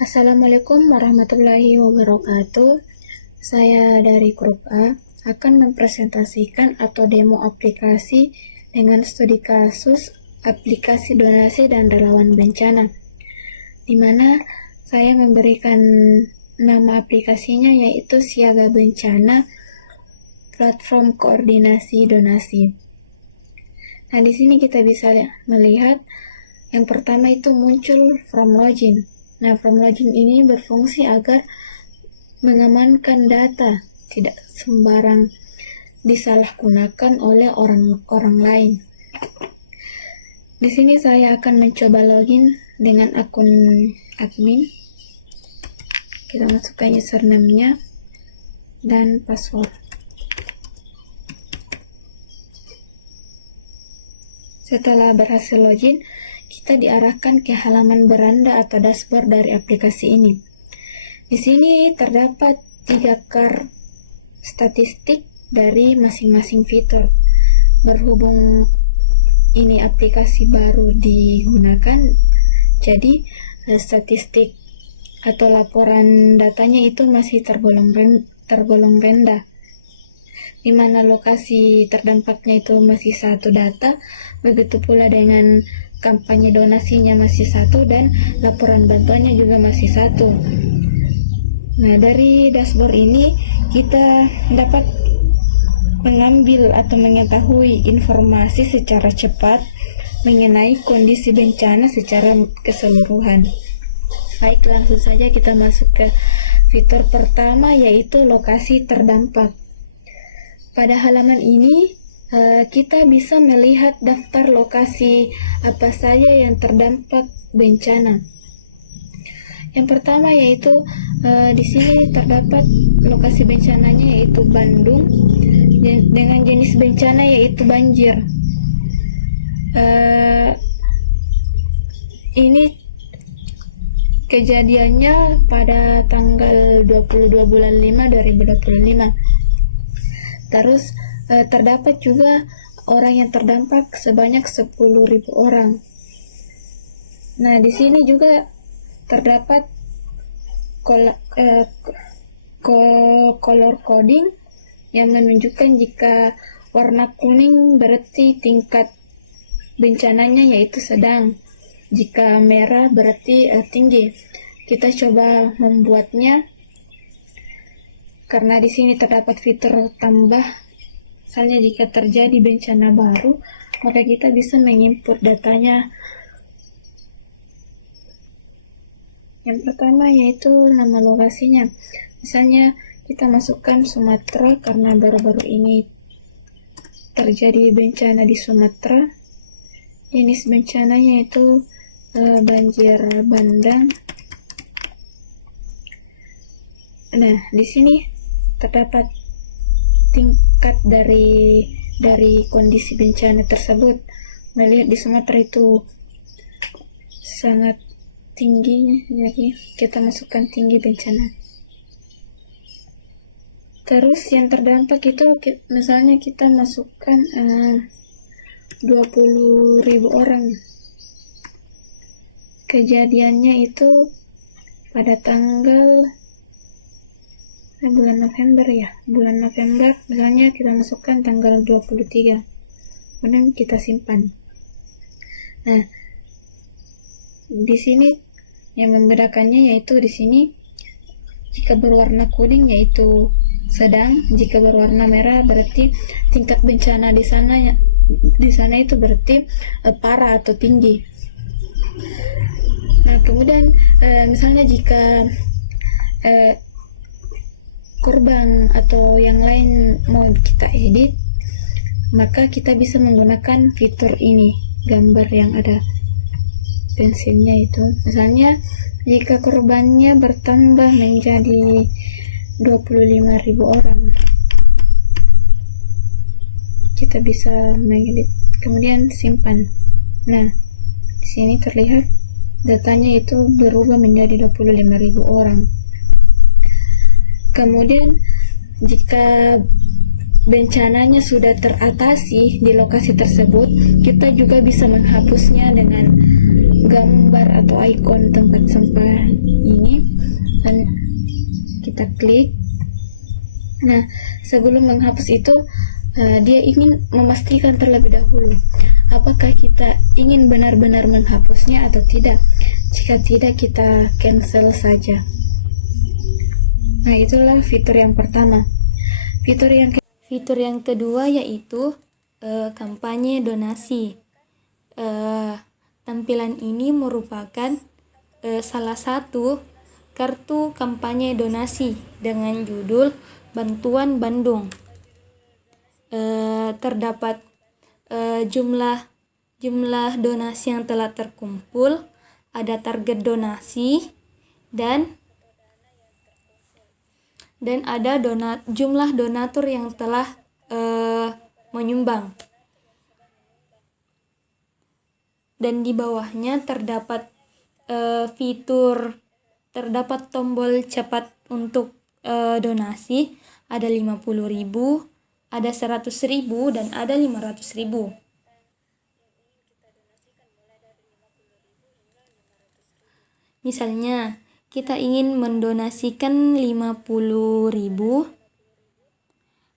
Assalamualaikum warahmatullahi wabarakatuh. Saya dari Grup A akan mempresentasikan atau demo aplikasi dengan studi kasus aplikasi donasi dan relawan bencana, di mana saya memberikan nama aplikasinya yaitu Siaga Bencana Platform Koordinasi Donasi. Nah, di sini kita bisa melihat yang pertama itu muncul from login. Nah, from login ini berfungsi agar mengamankan data, tidak sembarang disalahgunakan oleh orang lain. Di sini saya akan mencoba login dengan akun admin. Kita masukkan username-nya dan password. Setelah berhasil login, kita diarahkan ke halaman beranda atau dashboard dari aplikasi ini. Di sini terdapat 3 bar statistik dari masing-masing fitur. Berhubung ini aplikasi baru digunakan, jadi statistik atau laporan datanya itu masih tergolong rendah, di mana lokasi terdampaknya itu masih 1 data, begitu pula dengan kampanye donasinya masih 1 dan laporan bantuannya juga masih 1. Nah, dari dashboard ini kita dapat mengambil atau mengetahui informasi secara cepat mengenai kondisi bencana secara keseluruhan. Baik, langsung saja kita masuk ke fitur pertama, yaitu lokasi terdampak. Pada halaman ini kita bisa melihat daftar lokasi apa saja yang terdampak bencana. Yang pertama yaitu di sini terdapat lokasi bencananya yaitu Bandung dengan jenis bencana yaitu banjir. Ini kejadiannya pada tanggal 22 bulan 5 2025. Terus terdapat juga orang yang terdampak sebanyak 10.000 orang. Nah, di sini juga terdapat color coding yang menunjukkan jika warna kuning berarti tingkat bencananya yaitu sedang, jika merah berarti tinggi. Kita coba membuatnya karena di sini terdapat fitur tambah. Misalnya jika terjadi bencana baru, maka kita bisa menginput datanya. Yang pertama yaitu nama lokasinya. Misalnya kita masukkan Sumatera karena baru-baru ini terjadi bencana di Sumatera. Jenis bencananya itu banjir bandang. Nah, di sini terdapat tingkat dari kondisi bencana tersebut. Melihat di Sumatera itu sangat tinggi, jadi kita masukkan tinggi bencana. Terus yang terdampak itu misalnya kita masukkan 20.000 orang. Kejadiannya itu pada tanggal bulan November, misalnya kita masukkan tanggal 23, kemudian kita simpan. Nah, di sini yang membedakannya yaitu di sini jika berwarna kuning yaitu sedang, jika berwarna merah berarti tingkat bencana di sana itu berarti parah atau tinggi. Nah, kemudian misalnya jika korban atau yang lain mau kita edit, maka kita bisa menggunakan fitur ini, gambar yang ada pensilnya itu. Misalnya jika korbannya bertambah menjadi 25.000 orang, kita bisa mengedit, kemudian simpan. Nah, di sini terlihat datanya itu berubah menjadi 25.000 orang. Kemudian jika bencananya sudah teratasi di lokasi tersebut, kita juga bisa menghapusnya dengan gambar atau ikon tempat sampah ini dan kita klik. Nah, sebelum menghapus itu dia ingin memastikan terlebih dahulu apakah kita ingin benar-benar menghapusnya atau tidak. Jika tidak, kita cancel saja. Nah, itulah fitur yang pertama. Fitur yang kedua yaitu kampanye donasi. Tampilan ini merupakan salah satu kartu kampanye donasi dengan judul Bantuan Bandung. Terdapat jumlah donasi yang telah terkumpul, ada target donasi, dan ada jumlah donatur yang telah menyumbang. Dan di bawahnya terdapat tombol cepat untuk donasi, ada 50.000, ada 100.000, dan ada 500.000. Misalnya, kita ingin mendonasikan 50.000,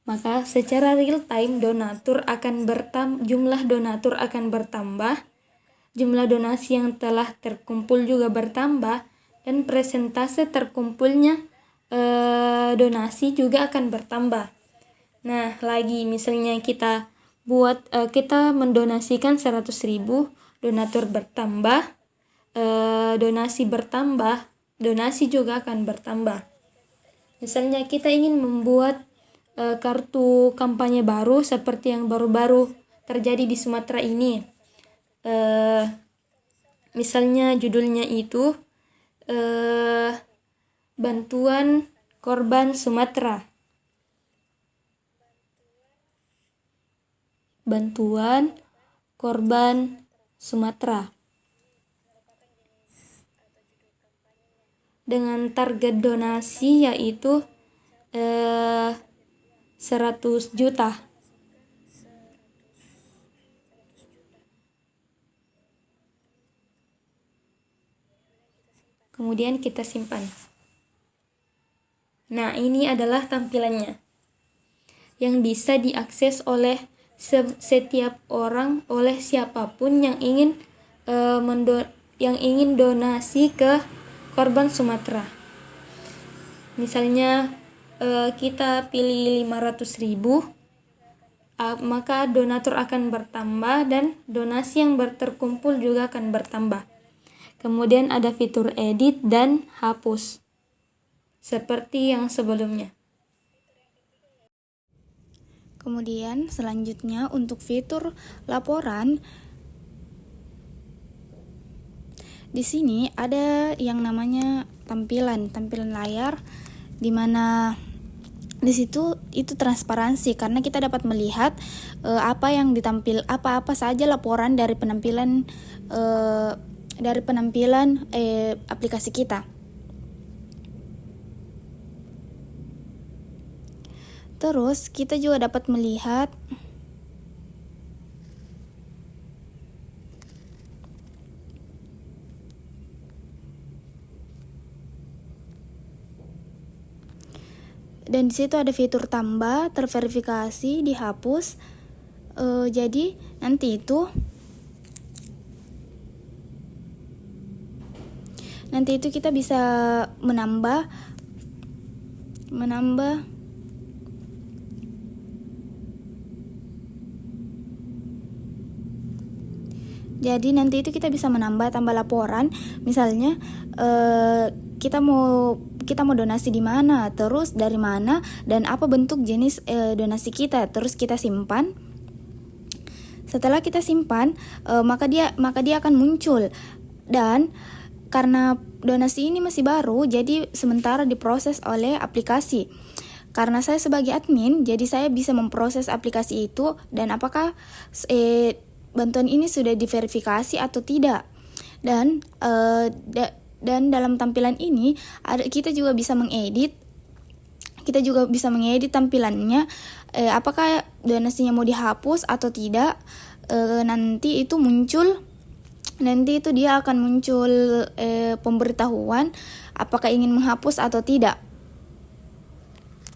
maka secara real time jumlah donatur akan bertambah, jumlah donasi yang telah terkumpul juga bertambah, dan persentase terkumpulnya donasi juga akan bertambah. Nah, lagi misalnya kita mendonasikan 100.000, donatur bertambah, donasi bertambah, donasi juga akan bertambah. Misalnya kita ingin membuat kartu kampanye baru seperti yang baru-baru terjadi di Sumatera ini. Misalnya judulnya itu Bantuan Korban Sumatera. Bantuan Korban Sumatera. Dengan target donasi yaitu 100 juta. Kemudian kita simpan. Nah, ini adalah tampilannya yang bisa diakses oleh setiap orang, oleh siapapun yang ingin donasi ke korban Sumatera. Misalnya kita pilih 500.000, maka donatur akan bertambah dan donasi yang terkumpul juga akan bertambah. Kemudian ada fitur edit dan hapus seperti yang sebelumnya. Kemudian selanjutnya untuk fitur laporan, di sini ada yang namanya tampilan layar, di mana di situ itu transparansi karena kita dapat melihat apa saja laporan dari penampilan aplikasi kita. Terus kita juga dapat melihat dan di situ ada fitur tambah, terverifikasi, dihapus. Jadi nanti itu kita bisa menambah. Jadi nanti itu kita bisa tambah laporan. Misalnya kita mau donasi di mana, terus dari mana, dan apa bentuk jenis donasi kita. Terus kita simpan. Setelah kita simpan, maka dia akan muncul. Dan karena donasi ini masih baru, jadi sementara diproses oleh aplikasi. Karena saya sebagai admin, jadi saya bisa memproses aplikasi itu dan apakah bantuan ini sudah diverifikasi atau tidak. Dan dalam tampilan ini kita juga bisa mengedit. Kita juga bisa mengedit tampilannya, apakah donasinya mau dihapus atau tidak. Nanti itu muncul nanti itu dia akan muncul pemberitahuan apakah ingin menghapus atau tidak.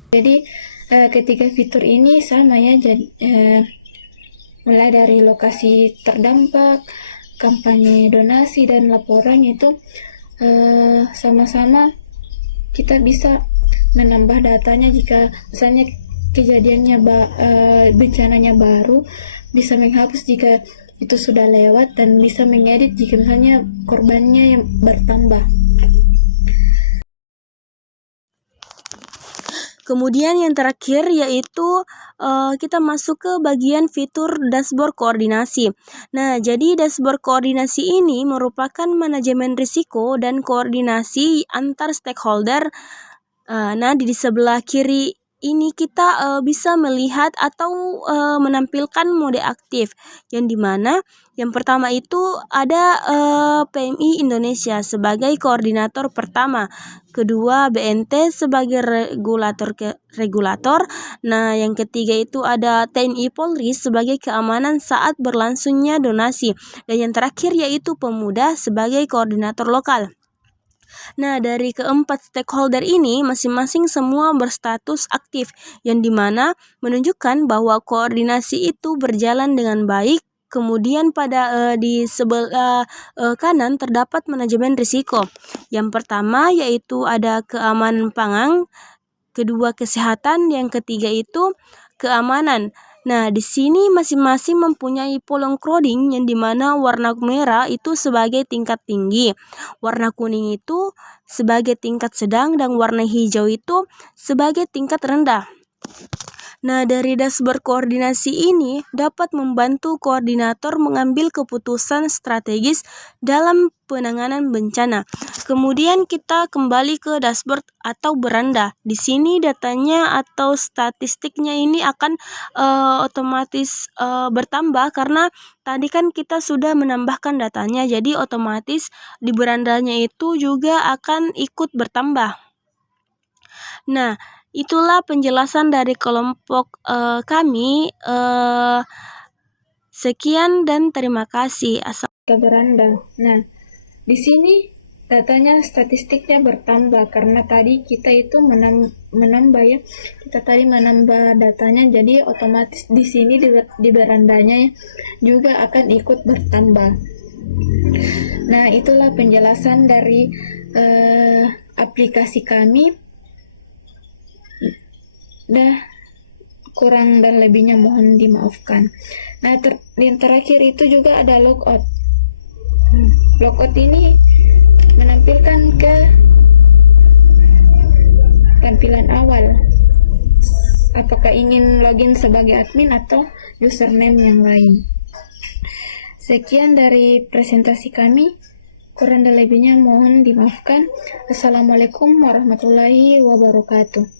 Jadi ketiga fitur ini sama ya, jadi mulai dari lokasi terdampak, kampanye donasi, dan laporan itu sama-sama kita bisa menambah datanya. Jika misalnya kejadiannya bencananya baru, bisa menghapus jika itu sudah lewat, dan bisa mengedit jika misalnya korbannya yang bertambah. Kemudian yang terakhir yaitu kita masuk ke bagian fitur dashboard koordinasi. Nah, jadi dashboard koordinasi ini merupakan manajemen risiko dan koordinasi antar stakeholder. Nah, di sebelah kiri ini kita bisa melihat atau menampilkan mode aktif, yang dimana yang pertama itu ada PMI Indonesia sebagai koordinator pertama, kedua BNT sebagai regulator. Nah, yang ketiga itu ada TNI Polri sebagai keamanan saat berlangsungnya donasi, dan yang terakhir yaitu Pemuda sebagai koordinator lokal. Nah, dari keempat stakeholder ini masing-masing semua berstatus aktif, yang dimana menunjukkan bahwa koordinasi itu berjalan dengan baik. Kemudian pada di sebelah kanan terdapat manajemen risiko. Yang pertama yaitu ada keamanan pangan, kedua kesehatan, yang ketiga itu keamanan. Nah, di sini masing-masing mempunyai polong coding, yang dimana warna merah itu sebagai tingkat tinggi, warna kuning itu sebagai tingkat sedang, dan warna hijau itu sebagai tingkat rendah. Nah, dari dashboard koordinasi ini dapat membantu koordinator mengambil keputusan strategis dalam penanganan bencana. Kemudian kita kembali ke dashboard atau beranda. Di sini datanya atau statistiknya ini akan otomatis bertambah, karena tadi kan kita sudah menambahkan datanya, jadi otomatis di berandanya itu juga akan ikut bertambah. Nah, itulah penjelasan dari kelompok kami. Sekian dan terima kasih. Ke beranda. Nah, di sini datanya statistiknya bertambah karena tadi kita itu menambah ya. Kita tadi menambah datanya, jadi otomatis di sini di berandanya juga akan ikut bertambah. Nah, itulah penjelasan dari aplikasi kami. Kurang dan lebihnya mohon dimaafkan. Nah, yang terakhir itu juga ada logout. Logout ini menampilkan ke tampilan awal apakah ingin login sebagai admin atau username yang lain. Sekian dari presentasi kami. Kurang dan lebihnya mohon dimaafkan. Assalamualaikum warahmatullahi wabarakatuh.